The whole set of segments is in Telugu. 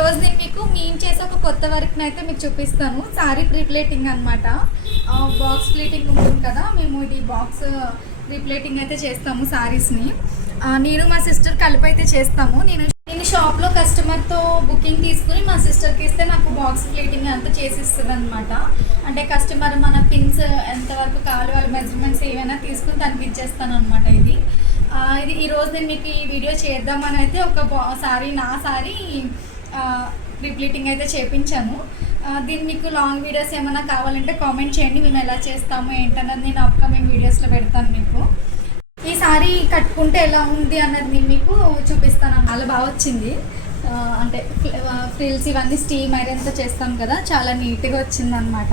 రోజు నేను మేము చేసే ఒక కొత్త వర్క్ని అయితే మీకు చూపిస్తాను. సారీ ప్రీప్లేటింగ్ అనమాట. బాక్స్ ప్లేటింగ్ ఉంటుంది కదా, మేము ఇది బాక్స్ ప్రీప్లేటింగ్ అయితే చేస్తాము సారీస్ని. నేను మా సిస్టర్ కలిపి అయితే చేస్తాము. నేను షాప్లో కస్టమర్తో బుకింగ్ తీసుకుని మా సిస్టర్కి ఇస్తే నాకు బాక్స్ ప్లేటింగ్ అంతా చేసిస్తుంది అనమాట. అంటే కస్టమర్ మన పిన్స్ ఎంతవరకు కావాలి వాళ్ళ మెజర్మెంట్స్ ఏమైనా తీసుకుని తనకి ఇచ్చేస్తాను అనమాట. ఇది ఈరోజు నేను మీకు ఈ వీడియో చేద్దామని అయితే ఒక నా సారీ ప్రీప్లేటింగ్ అయితే చేయించాను. దీన్ని మీకు లాంగ్ వీడియోస్ ఏమైనా కావాలంటే కామెంట్ చేయండి, మేము ఎలా చేస్తాము ఏంటన్నది నేను అప్కమింగ్ వీడియోస్లో పెడతాను. మీకు ఈ సారీ కట్టుకుంటే ఎలా ఉంది అన్నది నేను మీకు చూపిస్తాను. చాలా బాగా వచ్చింది. అంటే ఫ్రిల్స్ ఇవన్నీ స్టీమ్ ఐరన్తో చేస్తాం కదా, చాలా నీట్గా వచ్చింది అనమాట.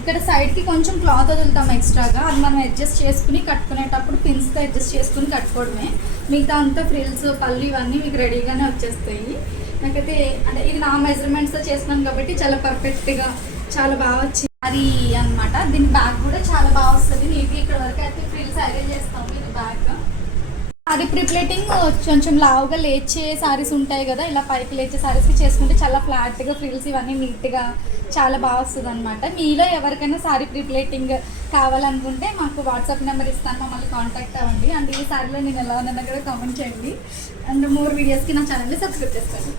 ఇక్కడ సైడ్కి కొంచెం క్లాత్ వదులుతాం ఎక్స్ట్రాగా, అది మనం అడ్జస్ట్ చేసుకుని కట్టుకునేటప్పుడు పిన్స్తో అడ్జస్ట్ చేసుకుని కట్టుకోవడమే. మిగతా అంతా ఫ్రిల్స్ పళ్ళు ఇవన్నీ మీకు రెడీగానే వచ్చేస్తాయి. నాకైతే అంటే ఇది నా మెజర్మెంట్స్తో చేస్తున్నాను కాబట్టి చాలా పర్ఫెక్ట్గా చాలా బాగా వచ్చింది సారీ అనమాట. దీని బ్యాగ్ కూడా చాలా బాగా వస్తుంది నీట్గా. ఇక్కడ వరకు అయితే ఫ్రిల్స్ అరేంజ్ చేస్తాము. ఇది బ్యాగ్ సారీ ప్రీప్లేటింగ్ కొంచెం లావుగా లేచే సారీస్ ఉంటాయి కదా, ఇలా పైకి లేచే సారీస్కి చేసుకుంటే చాలా ఫ్లాట్గా ఫ్రిల్స్ ఇవన్నీ నీట్గా చాలా బాగా వస్తుంది అనమాట. మీలో ఎవరికైనా సారీ ప్రీప్లేటింగ్ కావాలనుకుంటే మాకు వాట్సాప్ నెంబర్ ఇస్తాను, మమ్మల్ని కాంటాక్ట్ అవ్వండి. అండ్ ఈ సారీలో నేను ఎలా ఉన్నా కూడా కామెంట్ చేయండి. అండ్ మోర్ వీడియోస్కి నా ఛానల్ని సబ్స్క్రైబ్ చేసుకోండి.